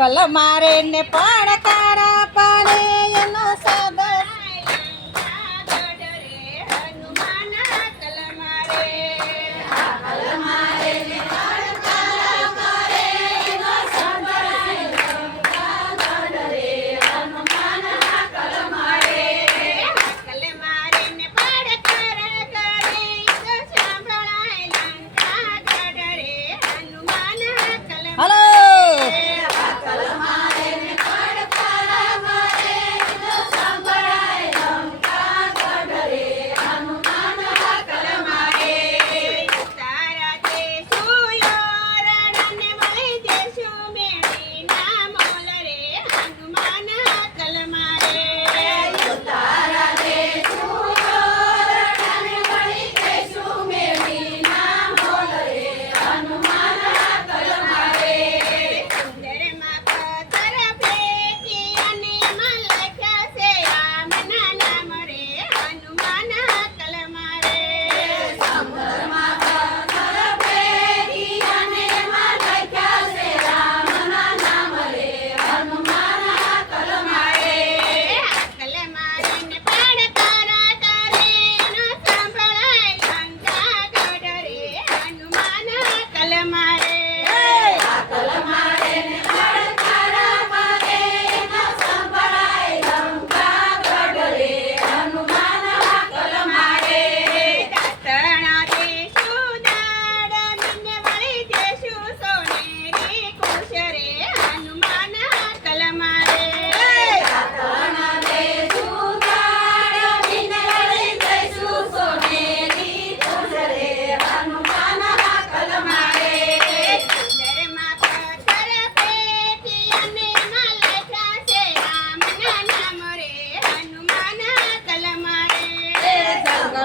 કલ મારે ને પણ તારા પાડે એનો સદા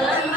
나는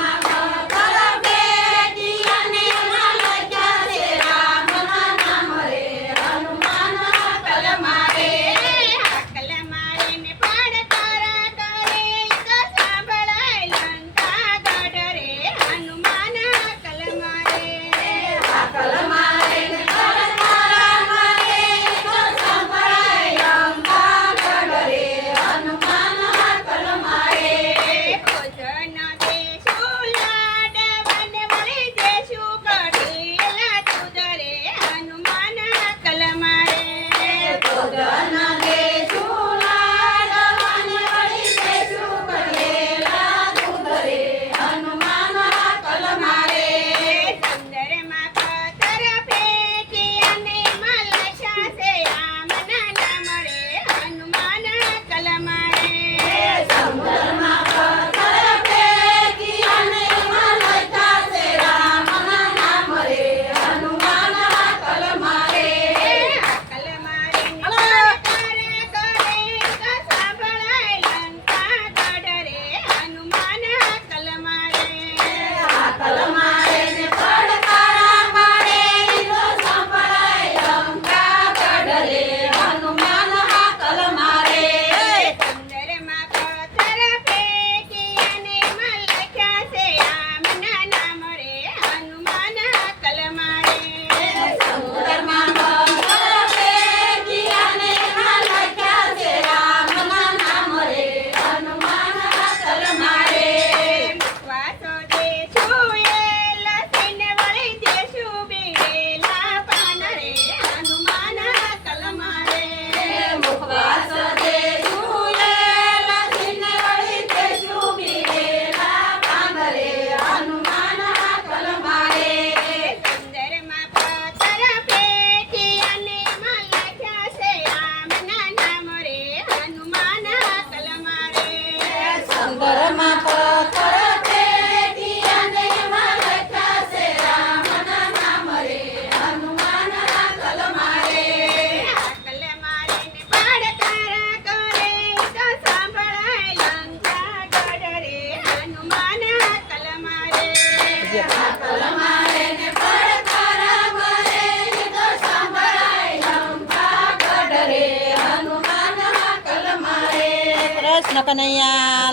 કનૈયા